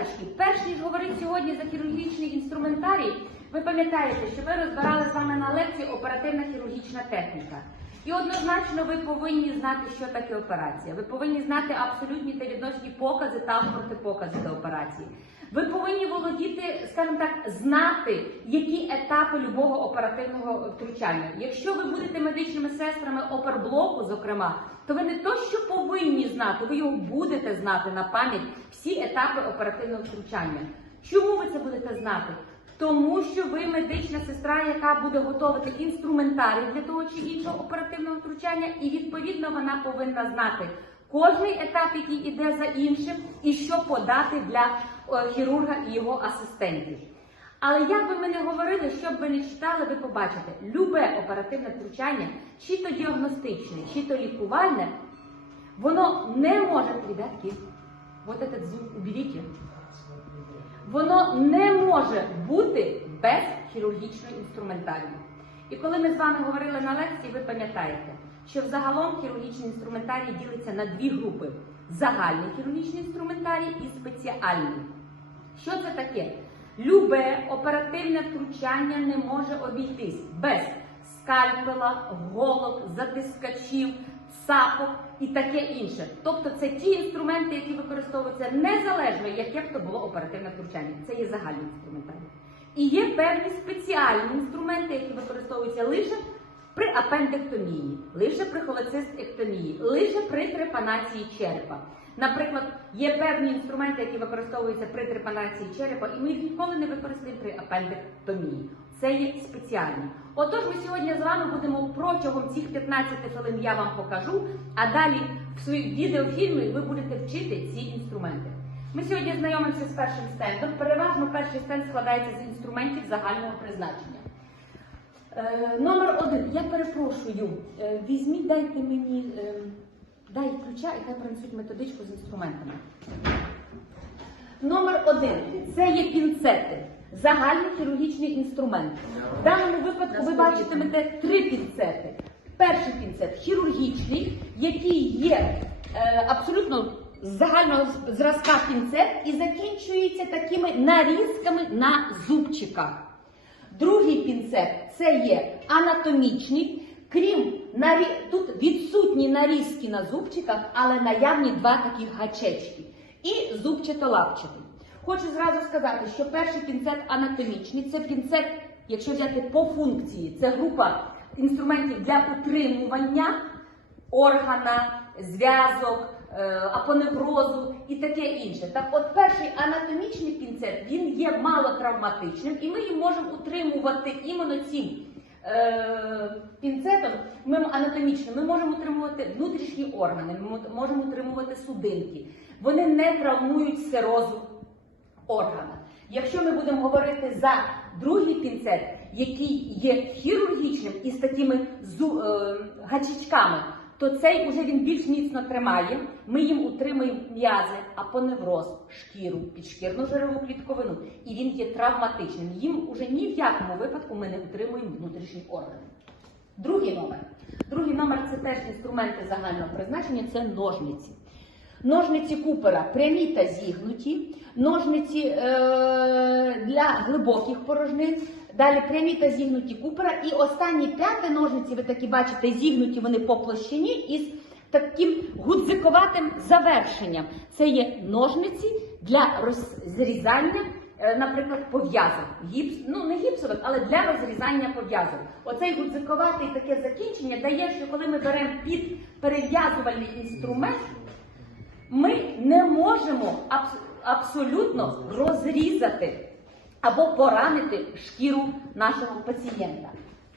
дівчаточки, перш ніж говорити сьогодні за хірургічний інструментарій, ви пам'ятаєте, що ми розбирали з вами на лекції оперативна хірургічна техніка. І однозначно ви повинні знати, що таке операція. Ви повинні знати абсолютні та відносні покази та протипокази до операції. Ви повинні володіти, скажімо так, знати, які етапи любого оперативного втручання. Якщо ви будете медичними сестрами оперблоку, зокрема, то ви не то, що повинні знати, ви його будете знати на пам'ять всі етапи оперативного втручання. Чому ви це будете знати? Тому що ви медична сестра, яка буде готувати інструментарій для того чи іншого оперативного втручання, і відповідно вона повинна знати кожний етап, який іде за іншим, і що подати для е, хірурга і його асистентів. Але як би ми не говорили, що б ви не читали, ви побачите, любе оперативне втручання, чи то діагностичне, чи то лікувальне, воно не може, ребятки, вот этот звук уберите, воно не може бути без хірургічної інструментарії. І коли ми з вами говорили на лекції, ви пам'ятаєте, що взагалом хірургічний інструментарій ділиться на дві групи: загальний хірургічний інструментарій і спеціальний. Що це таке? Любе оперативне втручання не може обійтись без скальпела, голок, затискачів, цапок і таке інше. Тобто це ті інструменти, які використовуються незалежно, яке б то було оперативне втручання. Це є загальний інструментарій. І є певні спеціальні інструменти, які використовуються лише при апендектомії, лише при холецистектомії, лише при трепанації черепа. Наприклад, є певні інструменти, які використовуються при трепанації черепа, і ми їх ніколи не використаємо при апендектомії. Це є спеціальні. Отож, ми сьогодні з вами будемо протягом цих 15 хвилин я вам покажу, а далі в своїй відеофільмі ви будете вчити ці інструменти. Ми сьогодні знайомимося з першим стендом. Переважно перший стенд складається з інструментів загального призначення. Е, номер один. Я перепрошую. Е, візьміть, дайте мені, е, дай ключа і хай принесуть методичку з інструментами. Номер один це є пінцети. Загальний хірургічний інструмент. В даному випадку ви бачитимете три пінцети. Перший пінцет хірургічний, який є е, абсолютно з загального зразка пінцет і закінчується такими нарізками на зубчиках. Другий пінцет це є анатомічний, крім тут відсутні нарізки на зубчиках, але наявні два таких гачечки. І зубчато-лапчатий. Хочу зразу сказати, що перший пінцет анатомічний це пінцет, якщо взяти по функції, це група інструментів для утримування органа, зв'язок, апоневрозу і таке інше. Так от перший анатомічний пінцет він є малотравматичним, і ми їм можемо утримувати іменно цим е, пінцетом, анатомічним, ми можемо утримувати внутрішні органи, ми можемо утримувати судинки. Вони не травмують сирозу органа. Якщо ми будемо говорити за другий пінцет, який є хірургічним і з такими зу, е, гачечками, то цей уже він більш міцно тримає. Ми їм утримуємо м'язи, апоневроз, шкіру, підшкірну жирову клітковину, і він є травматичним. Їм уже ні в якому випадку ми не утримуємо внутрішні органи. Другий номер. Другий номер це теж інструменти загального призначення, це ножниці. Ножниці купера прямі та зігнуті, ножниці е, для глибоких порожниць, далі прямі та зігнуті купера. І останні п'яти ножниці, ви такі бачите, зігнуті вони по площині із таким гудзиковатим завершенням. Це є ножниці для розрізання, е, наприклад, пов'язок. Гіпс, ну не гіпсових, але для розрізання пов'язок. Оцей гудзиковатий таке закінчення дає, що коли ми беремо під перев'язувальний інструмент ми не можемо абс- абсолютно розрізати або поранити шкіру нашого пацієнта.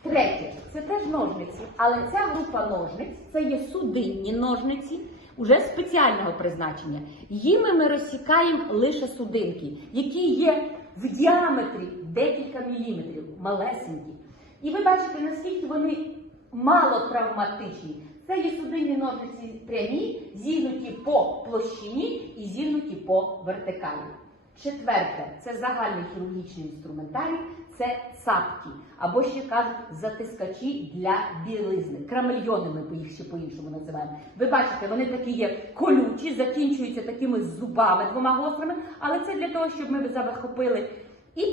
Третє, це теж ножниці, але ця група ножниць це є судинні ножниці, уже спеціального призначення. Їми ми розсікаємо лише судинки, які є в діаметрі декілька міліметрів, малесенькі. І ви бачите, наскільки вони мало травматичні. Це є судинні ножиці прямі, зігнуті по площині і зігнуті по вертикалі. Четверте це загальний хірургічний інструментарій, це цапки, або ще кажуть затискачі для білизни. Крамельйони ми їх ще по-іншому називаємо. Ви бачите, вони такі є колючі, закінчуються такими зубами двома гострими, але це для того, щоб ми захопили і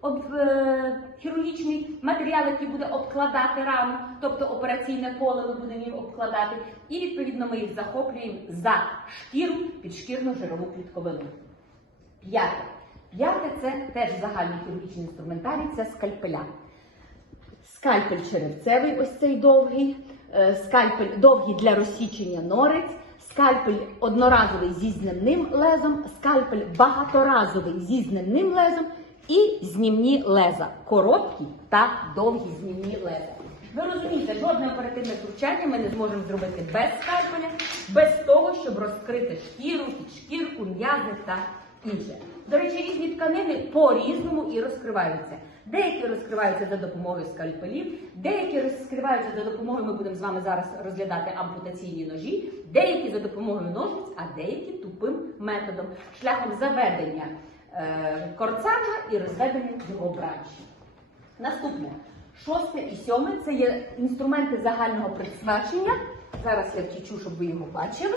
об, е, хірургічний матеріал, який буде обкладати рану, тобто операційне поле ми будемо їм обкладати, і відповідно ми їх захоплюємо за шкіру підшкірну жирову клітковину. П'яте. П'яте це теж загальний хірургічний інструментарій, це скальпеля. Скальпель черевцевий, ось цей довгий, е, скальпель довгий для розсічення норець, скальпель одноразовий зі знімним лезом, скальпель багаторазовий зі знімним лезом і знімні леза. Короткі та довгі знімні леза. Ви розумієте, жодне оперативне втручання ми не зможемо зробити без скальпеля, без того, щоб розкрити шкіру, підшкірку, м'язи та інше. До речі, різні тканини по-різному і розкриваються. Деякі розкриваються за допомогою скальпелів, деякі розкриваються за допомогою, ми будемо з вами зараз розглядати ампутаційні ножі, деякі за допомогою ножниць, а деякі тупим методом, шляхом заведення е, корцага і розведення його бранчі. Наступне. Шосте і сьоме це є інструменти загального призначення. Зараз я втічу, щоб ви його бачили.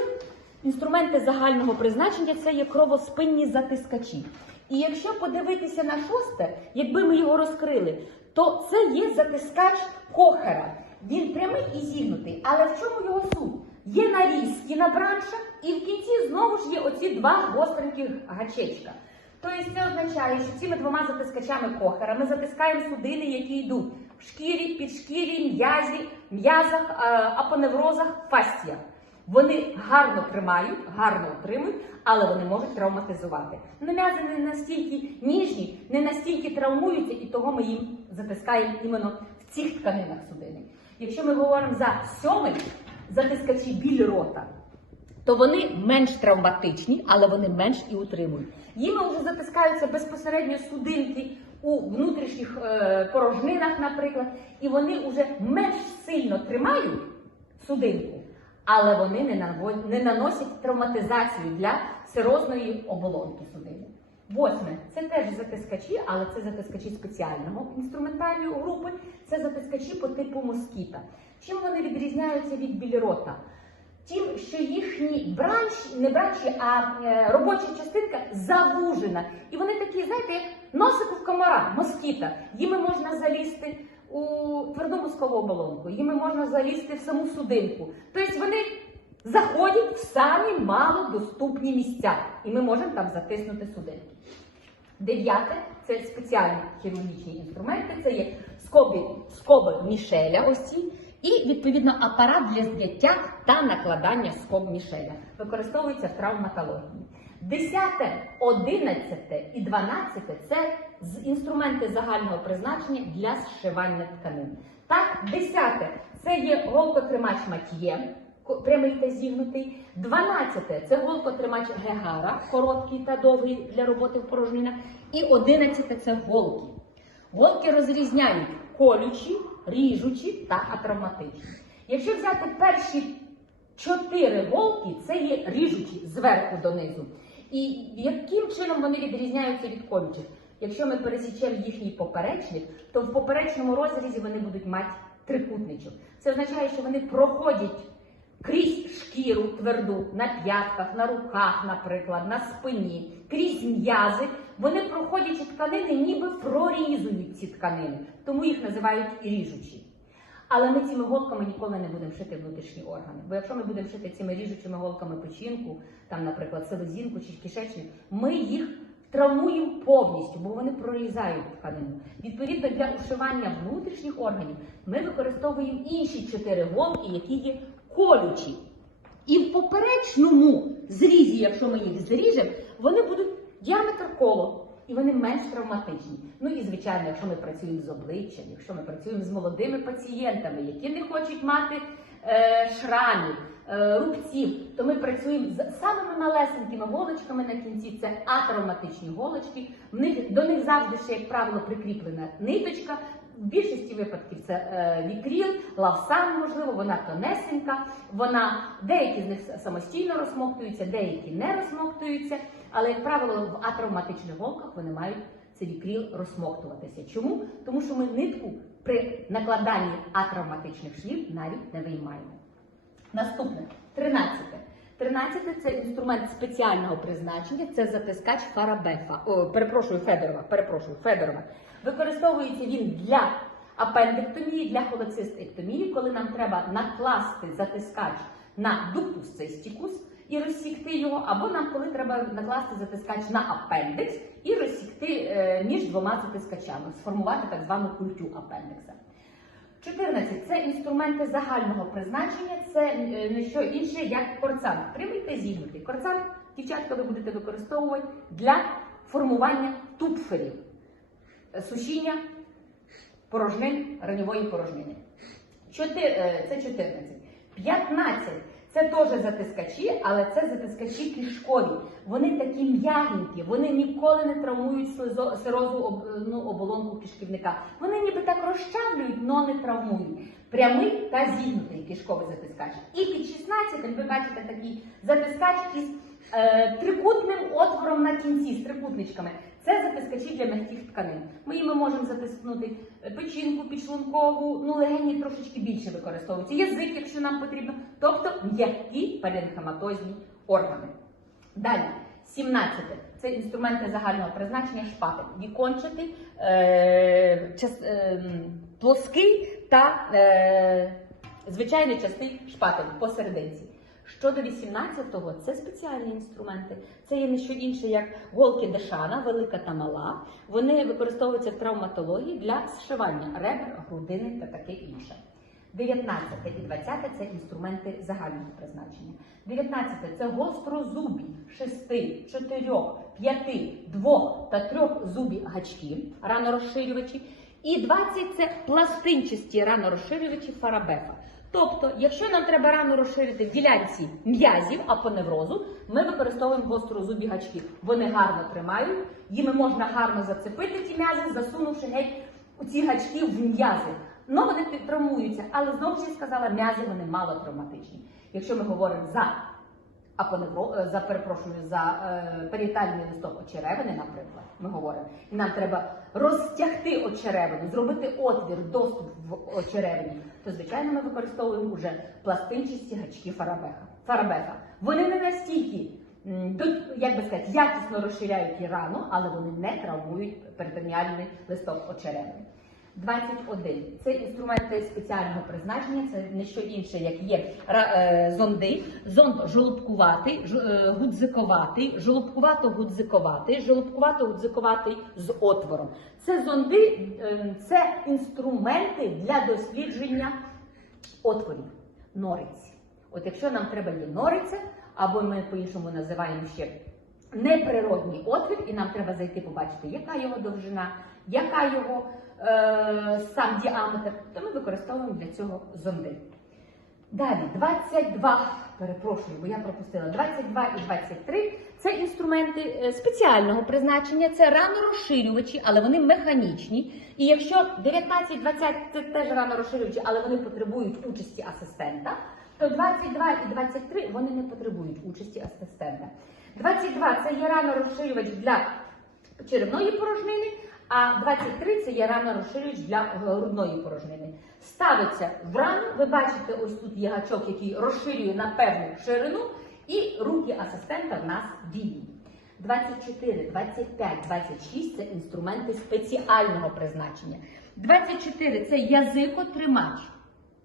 Інструменти загального призначення це є кровоспинні затискачі. І якщо подивитися на шосте, якби ми його розкрили, то це є затискач кохера. Він прямий і зігнутий. Але в чому його суть? Є нарізки на браншах, і в кінці знову ж є оці два гостреньких гачечка. Тобто це означає, що цими двома затискачами кохера ми затискаємо судини, які йдуть в шкірі, підшкірі, м'язі, м'язах, е, апоневрозах, фастіях. Вони гарно тримають, гарно отримують, але вони можуть травматизувати. Ну, м'язи не настільки ніжні, не настільки травмуються, і того ми їм затискаємо іменно в цих тканинах судини. Якщо ми говоримо за сьомий затискачі біль рота, то вони менш травматичні, але вони менш і утримують. Їми вже затискаються безпосередньо судинки у внутрішніх е, порожнинах, наприклад, і вони вже менш сильно тримають судинку, але вони не, наносять травматизацію для сирозної оболонки судини. Восьме це теж затискачі, але це затискачі спеціального інструментарію групи. Це затискачі по типу москіта. Чим вони відрізняються від білірота? Тим, що їхні бранші, не бранші, а е, робоча частинка завужена. І вони такі, знаєте, як носику в комара, москіта. Їми можна залізти у тверду мозкову оболонку, їми можна залізти в саму судинку. Тобто вони заходять в самі малодоступні місця, і ми можемо там затиснути судинки. Дев'яте це спеціальні хірургічні інструменти, це є скоби, скоби Мішеля, ось ці, і відповідно апарат для зняття та накладання скоб Мішеля. Використовується в травматології. Десяте, одинадцяте і дванадцяте це з- інструменти загального призначення для зшивання тканин. Так, десяте це є голкотримач матьє, прямий та зігнутий. Дванадцяте це голкотримач гегара, короткий та довгий для роботи в порожнинах. І одинадцяте це голки. Голки розрізняють колючі, ріжучі та атравматичні. Якщо взяти перші чотири голки, це є ріжучі зверху донизу. І яким чином вони відрізняються від колючих? Якщо ми пересічемо їхній поперечник, то в поперечному розрізі вони будуть мати трикутничок. Це означає, що вони проходять крізь шкіру тверду на п'ятках, на руках, наприклад, на спині, крізь м'язи. Вони проходячи тканини, ніби прорізують ці тканини, тому їх називають ріжучі. Але ми цими голками ніколи не будемо шити внутрішні органи. Бо якщо ми будемо шити цими ріжучими голками печінку, там, наприклад, селезінку чи кишечник, ми їх травмуємо повністю, бо вони прорізають тканину. Відповідно, для ушивання внутрішніх органів ми використовуємо інші чотири голки, які є колючі. І в поперечному зрізі, якщо ми їх зріжемо, вони будуть діаметр коло. І вони менш травматичні. Ну і звичайно, якщо ми працюємо з обличчям, якщо ми працюємо з молодими пацієнтами, які не хочуть мати е, шрамів, е, рубців, то ми працюємо з самими малесенькими голочками на кінці. Це атравматичні голочки. В них до них завжди ще, як правило, прикріплена ниточка. В більшості випадків це е, вікріл, лавсан, можливо, вона тонесенька, вона деякі з них самостійно розсмоктуються, деякі не розсмоктуються. Але, як правило, в атравматичних голках вони мають цей кріл розсмоктуватися. Чому? Тому що ми нитку при накладанні атравматичних швів навіть не виймаємо. Наступне 13. 13 це інструмент спеціального призначення, це затискач Фарабефа. О, перепрошую, Федорова, перепрошую, Федорова. Використовується він для апендектомії, для холецистектомії, коли нам треба накласти затискач на дуктус цистікус і розсікти його, або нам коли треба накласти затискач на апендекс і розсікти е, між двома затискачами, сформувати так звану культю апендекса. 14. Це інструменти загального призначення, це е, не що інше, як корцан. Прямий та зігнутий. Корцан, дівчатка, ви будете використовувати для формування тупферів, сушіння порожнин, раньової порожнини. Е, Це 14. 15. Це теж затискачі, але це затискачі кишкові. Вони такі м'ягенькі, вони ніколи не травмують сирозу ну, оболонку кишківника. Вони ніби так розчавлюють, але не травмують. Прямий та зігнутий кишковий затискач. І під 16, як ви бачите, такий затискач із е, трикутним отвором на кінці, з трикутничками. Це затискачі для м'яких тканин. Ми їми можемо затиснути е, печінку, підшлункову, ну легені трошечки більше використовуються. Язик, якщо нам потрібно, тобто м'які паренхематозні органи. Далі, 17. Це інструменти загального призначення шпатель. Вікончатий, е, час, е, плоский та е, звичайний частий шпатель посерединці. Щодо 18-го, це спеціальні інструменти. Це є не що інше, як голки Дешана, велика та мала. Вони використовуються в травматології для зшивання ребер, грудини та таке інше. 19 і 20 це інструменти загального призначення. 19 це гострозубі 6, 4, 5, 2 та 3 зубі гачки, ранорозширювачі. І 20 це пластинчасті ранорозширювачі фарабефа. Тобто, якщо нам треба рану розширити в ділянці м'язів апоневрозу, ми використовуємо гострозубі гачки. Вони гарно тримають, їми можна гарно зацепити ті м'язи, засунувши геть ці гачки в м'язи. Ну, вони травмуються, але знову ж я сказала, м'язи вони мало травматичні. Якщо ми говоримо за апоневро, е, за перепрошую, за е, паріетальний листок очеревини, наприклад, ми говоримо, і нам треба розтягти очеревину, зробити отвір, доступ в очеревині, то звичайно ми використовуємо вже пластинчасті гачки фарабеха. фарабеха. Вони не настільки. Як би сказати, якісно розширяють і рану, але вони не травмують перитоніальний листок очеревини. 21. Це інструменти спеціального призначення, це не що інше, як є е, зонди. Зонд жолобкуватий, е, гудзиковатий, жолобкувато-гудзиковатий, жолобкувато-гудзиковатий з отвором. Це зонди, е, це інструменти для дослідження отворів, нориць. От якщо нам треба є нориця, або ми по-іншому називаємо ще неприродній отвір, і нам треба зайти побачити, яка його довжина, яка його сам діаметр, то ми використовуємо для цього зонди. Далі, 22, перепрошую, бо я пропустила 22 і 23 це інструменти е, спеціального призначення, це ранорозширювачі, але вони механічні. І якщо 19, 20 це теж ранорозширювачі, але вони потребують участі асистента, то 22 і 23 вони не потребують участі асистента. 22 це є ранорозширювач для черевної порожнини, а 23 це є рано розширювач для грудної порожнини. Ставиться в рану, ви бачите, ось тут є гачок, який розширює на певну ширину, і руки асистента в нас вільні. 24, 25, 26 це інструменти спеціального призначення. 24 це язикотримач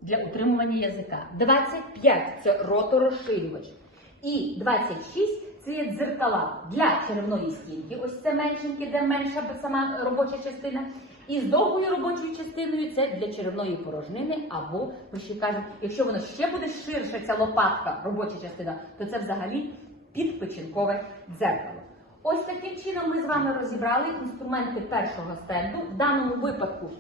для утримування язика. 25 це роторозширювач. І 26 це дзеркала для черевної стінки. Ось це меншеньке, де менша сама робоча частина. І з довгою робочою частиною це для черевної порожнини, або ми ще кажемо, якщо воно ще буде ширша ця лопатка, робоча частина, то це взагалі підпечінкове дзеркало. Ось таким чином ми з вами розібрали інструменти першого стенду. В даному випадку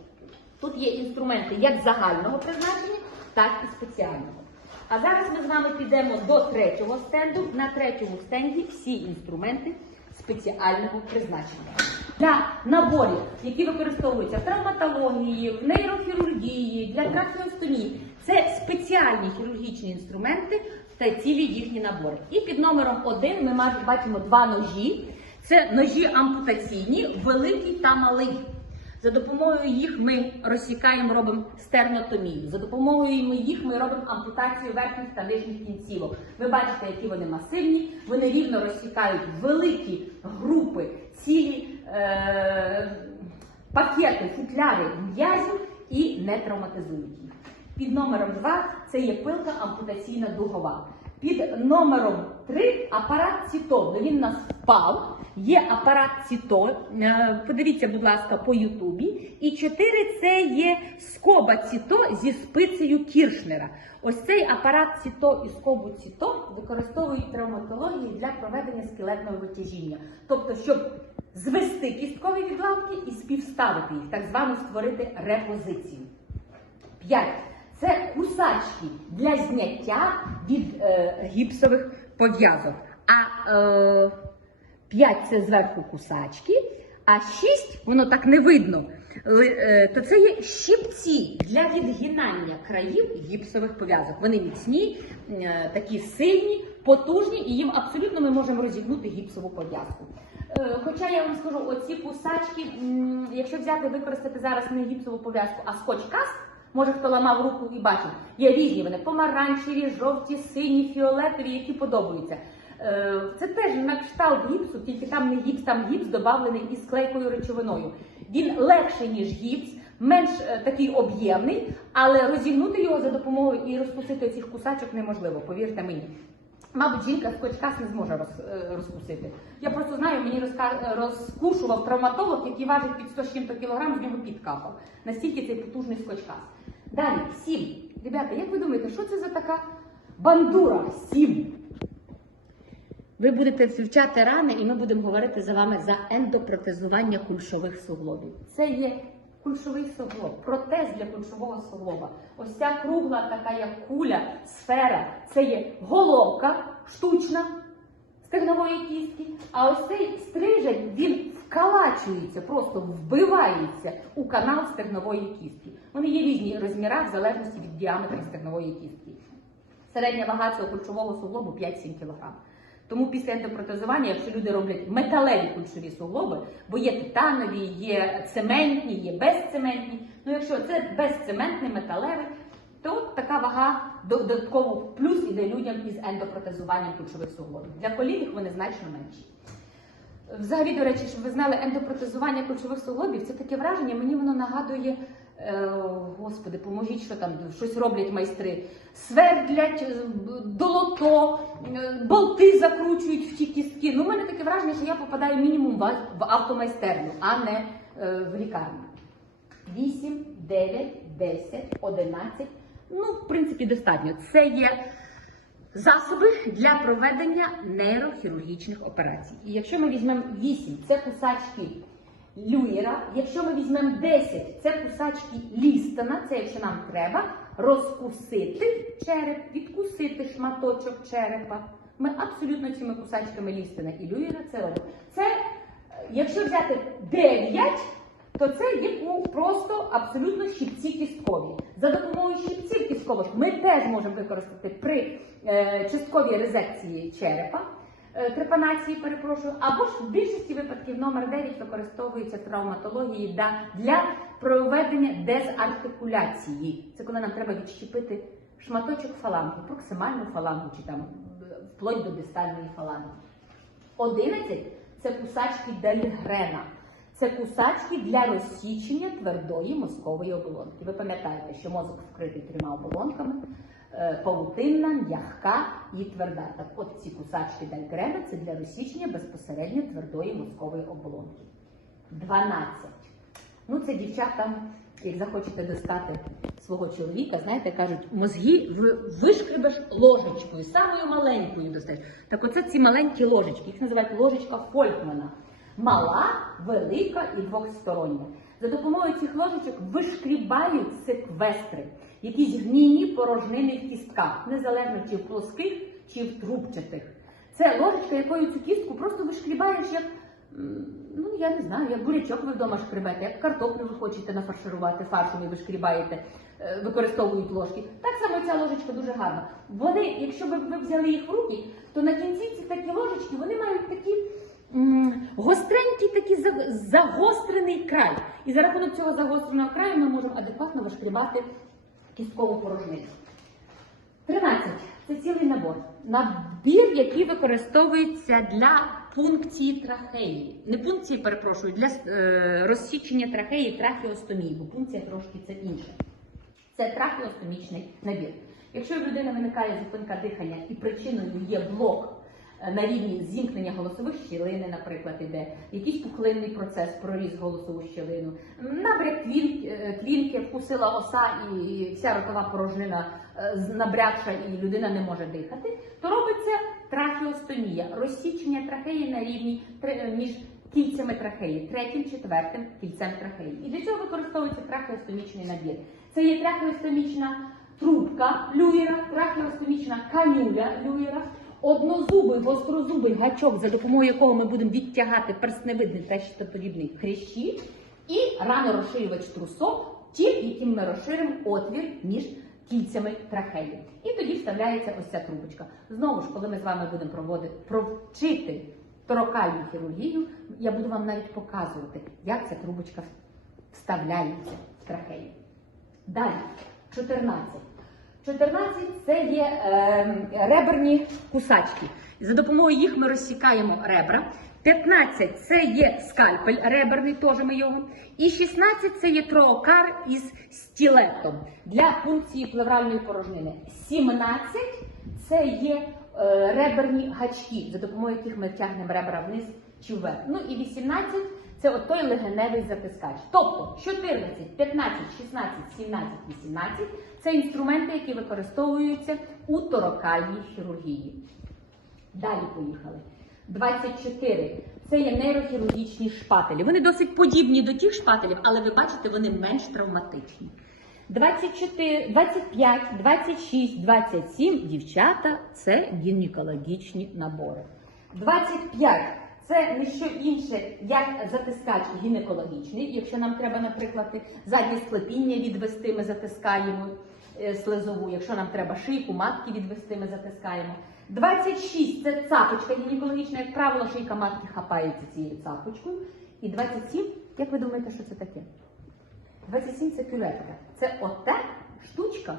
тут є інструменти як загального призначення, так і спеціального. А зараз ми з вами підемо до третього стенду. На третьому стенді всі інструменти спеціального призначення. Для наборів, які використовуються в травматології, в нейрохірургії, для трахеостомії. Це спеціальні хірургічні інструменти та цілі їхні набори. І під номером 1 ми бачимо два ножі. Це ножі ампутаційні, великий та малий. За допомогою їх ми розсікаємо, робимо стернотомію. За допомогою їх ми робимо ампутацію верхніх та нижніх кінцівок. Ви бачите, які вони масивні. Вони рівно розсікають великі групи, цілі е- пакети, футляри м'язів і не травматизують їх. Під номером 2 це є пилка ампутаційна дугова. Під номером 3 апарат ЦІТО. Ну, Він нас впав. Є апарат ЦІТО. Е, Подивіться, будь ласка, по Ютубі. І 4 це є скоба ЦІТО зі спицею Кіршнера. Ось цей апарат ЦІТО і скобу ЦІТО використовують травматології для проведення скелетного витяжіння. Тобто, щоб звести кісткові відламки і співставити їх, так звано створити репозицію. 5. Це кусачки для зняття від е, гіпсових пов'язок. А е, 5 це зверху кусачки, а 6, воно так не видно, е, то це є щипці для відгинання країв гіпсових пов'язок. Вони міцні, е, такі сильні, потужні, і їм абсолютно ми можемо розігнути гіпсову пов'язку. Е, Хоча я вам скажу, оці кусачки, якщо взяти використати зараз не гіпсову пов'язку, а скотч-кас, може хто ламав руку і бачив, є різні вони помаранчеві, жовті, сині, фіолетові, які подобаються. Е, Це теж на кшталт гіпсу, тільки там не гіпс, там гіпс додавлений із клейкою речовиною. Він легший, ніж гіпс, менш е, такий об'ємний, але розігнути його за допомогою і розпустити цих кусачок неможливо, повірте мені. Мабуть, жінка скотчкас не зможе роз, е, розкусити. Я просто знаю, мені розкушував травматолог, який важить під 100 з чим-то кілограм, з нього підкапав. Настільки цей потужний скотчкас. Далі, сім. Ребята, як ви думаєте, що це за така бандура? Сім. Ви будете вивчати рани, і ми будемо говорити за вами за ендопротезування кульшових суглобів. Це є кульшовий суглоб, протез для кульшового суглоба. Ось ця кругла, така як куля, сфера, це є головка штучна стегнової кістки. А ось цей стрижень він вкалачується, просто вбивається у канал стегнової кістки. Вони є різні розміри в залежності від діаметру стегнової кістки. Середня вага цього кульшового суглобу 5-7 кг. Тому після ендопротезування, якщо люди роблять металеві кульшові суглоби, бо є титанові, є цементні, є безцементні. Ну якщо це безцементний металевий, то така вага додатково плюс іде людям із ендопротезуванням кульшових суглобів. Для колінних вони значно менші. Взагалі, до речі, щоб ви знали, ендопротезування кульшових суглобів це таке враження, мені воно нагадує. Е, Господи, поможіть, що там щось роблять майстри. Свердлять, е, долото, е, болти закручують в ті кістки. Ну, у мене таке враження, що я попадаю мінімум в ав- в автомайстерню, а не в лікарню. 8, 9, 10, 11. Ну, в принципі, достатньо. Це є засоби для проведення нейрохірургічних операцій. І якщо ми візьмемо 8, це кусачки люєра. Якщо ми візьмемо 10, це кусачки лістона, це якщо нам треба розкусити череп, відкусити шматочок черепа. Ми абсолютно цими кусачками лістона і люєра це робимо. Це, е, якщо взяти 9, то це є просто абсолютно щипці кісткові. За допомогою щипців кісткових ми теж можемо використати при е, частковій резекції черепа, трепанації, перепрошую, або ж в більшості випадків номер 9 використовується травматології да- для проведення дезартикуляції. Це коли нам треба відщепити шматочок фаланги, проксимальну фалангу чи там е, вплоть до дистальної фаланги. 11 це кусачки Дельгрена. Це кусачки для розсічення твердої мозкової оболонки. Ви пам'ятаєте, що мозок вкритий трьома оболонками, е, павутинна, м'яка і тверда. Так от ці кусачки Дельгрена це для розсічення безпосередньо твердої мозкової оболонки. 12. Ну, це дівчата, як захочете достати свого чоловіка, знаєте, кажуть, мозги ви- вишкребеш ложечкою, самою маленькою достаєш. Так оце ці маленькі ложечки, їх називають ложечка Фолькмана. Мала, велика і двохстороння. За допомогою цих ложечок вишкрібають секвестри, якісь гнійні порожнини в кістках, незалежно чи в плоских, чи в трубчатих. Це ложечка, якою цю кістку просто вишкрібаєш як, ну, я не знаю, як бурячок ви вдома шкребете, як картоплю ви хочете нафарширувати фаршем і ви е, використовують ложки. Так само ця ложечка дуже гарна. Вони, якщо б ви взяли їх в руки, то на кінці ці такі ложечки вони мають такі гостренький, такий загострений край. І за рахунок цього загостреного краю ми можемо адекватно вишкрібати кісткову порожнину. 13. Це цілий набор. Набір, який використовується для пункції трахеї. Не пункції, перепрошую, для е, розсічення трахеї трахеостомії, бо пункція трошки це інше. Це трахеостомічний набір. Якщо у людини виникає зупинка дихання і причиною є блок на рівні зімкнення голосових щілини, наприклад, іде якийсь пухлинний процес, проріз голосову щілину, набряк е, твінки, вкусила оса і вся ротова порожнина е, набрякша і людина не може дихати, то робиться трахеостомія, розсічення трахеї на рівні між кільцями трахеї, третім, четвертим кільцем трахеї. І для цього використовується трахеостомічний набір. Це є трахеостомічна трубка люєра, трахеостомічна канюля люєра, однозубий гострозубий гачок, за допомогою якого ми будемо відтягати персневидний та щитоподібний хрящі, і ранорозширювач трусок, ті, яким ми розширимо отвір між кільцями трахеї. І тоді вставляється ось ця трубочка. Знову ж, коли ми з вами будемо проводити провчити торокальну хірургію, я буду вам навіть показувати, як ця трубочка вставляється в трахею. Далі, 14. 14 це є е, реберні кусачки. За допомогою їх ми розсікаємо ребра. 15 це є скальпель реберний, теж ми його. І 16 це є троокар із стілетом для пункції плевральної порожнини. 17 це є е, реберні гачки, за допомогою яких ми тягнемо ребра вниз чи вверх. Ну і 18 це от легеневий затискач. Тобто 14, 15, 16, 17, 18 це інструменти, які використовуються у торокальній хірургії. Далі поїхали. 24. Це є нейрохірургічні шпателі. Вони досить подібні до тих шпателів, але ви бачите, вони менш травматичні. 24, 25, 26, 27 дівчата це гінекологічні набори. 25 це не що інше, як затискач гінекологічний. Якщо нам треба, наприклад, заднє склепіння відвести, ми затискаємо е, слизову. Якщо нам треба шийку матки відвести, ми затискаємо. 26 це цапочка гінекологічна, як правило, шийка матки хапається цією цапочкою. І 27, як ви думаєте, що це таке? 27 це кюветка. Це ота штучка,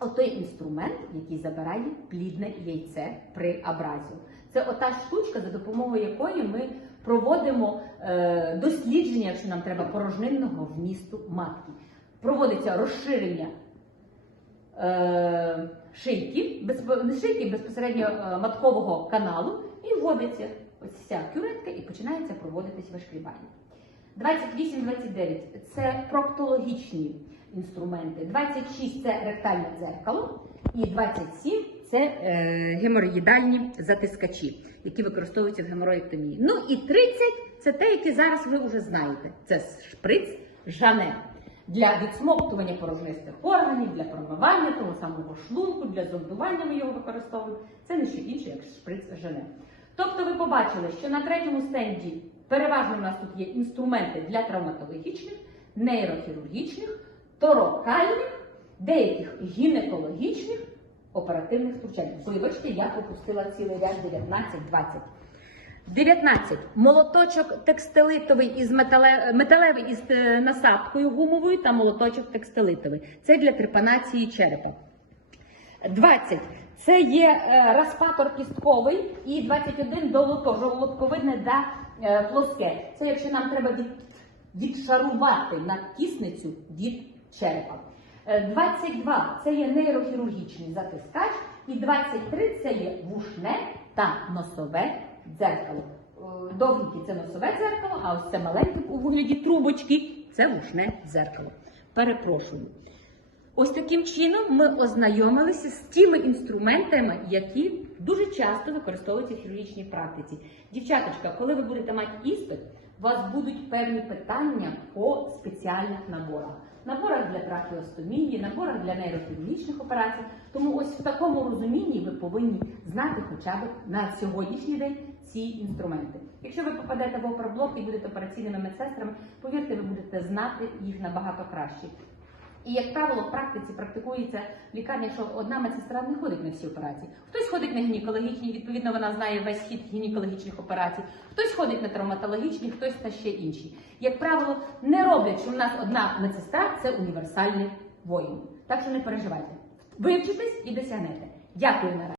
отой інструмент, який забирає плідне яйце при абразію. Це ота штучка, за допомогою якої ми проводимо е, дослідження, якщо нам треба порожнинного вмісту матки. Проводиться розширення е, шийки, не шийки, безпосередньо е, маткового каналу, і вводиться ось ця кюветка і починається проводитись вишкрібання. 28-29 це проктологічні інструменти, 26 це ректальне дзеркало, і 27 це е, геморроїдальні затискачі, які використовуються в геморроїктомії. Ну і 30 це те, яке зараз ви вже знаєте. Це шприц Жанет для відсмоктування порожнистих органів, для промивання того самого шлунку, для зондування ми його використовуємо. Це не що інше, як шприц Жанет. Тобто ви побачили, що на третьому стенді переважно у нас тут є інструменти для травматологічних, нейрохірургічних, торокальних, деяких гінекологічних оперативних втручань. Вибачте, я пропустила цілий ряд 19-20. 19. Молоточок текстилитовий із метале... металевий із е, насадкою гумовою та молоточок текстилитовий. Це для трепанації черепа. 20. Це є е, распатор кістковий і 21 долото, жолобковидне та е, плоске. Це якщо нам треба від, відшарувати надкісницю від черепа. Е, 22 це є нейрохірургічний затискач, і 23 це є вушне та носове дзеркало. Е, Довгеньке це носове дзеркало, а ось це маленьке у вигляді трубочки це вушне дзеркало. Перепрошую. Ось таким чином ми ознайомилися з тими інструментами, які дуже часто використовуються в хірургічній практиці. Дівчаточка, коли ви будете мати іспит, у вас будуть певні питання по спеціальних наборах. Наборах для трахеостомії, наборах для нейрохірургічних операцій. Тому ось в такому розумінні ви повинні знати хоча б на сьогоднішній день ці інструменти. Якщо ви попадете в опорблок і будете операційними медсестрами, повірте, ви будете знати їх набагато краще. І, як правило, в практиці практикується в лікарнях, що одна медсестра не ходить на всі операції. Хтось ходить на гінекологічні, відповідно, вона знає весь хід гінекологічних операцій, хтось ходить на травматологічні, хтось та ще інші. Як правило, не роблять, що в нас одна медсестра це універсальний воїн. Так що не переживайте. Вивчитесь і досягнете. Дякую наразі.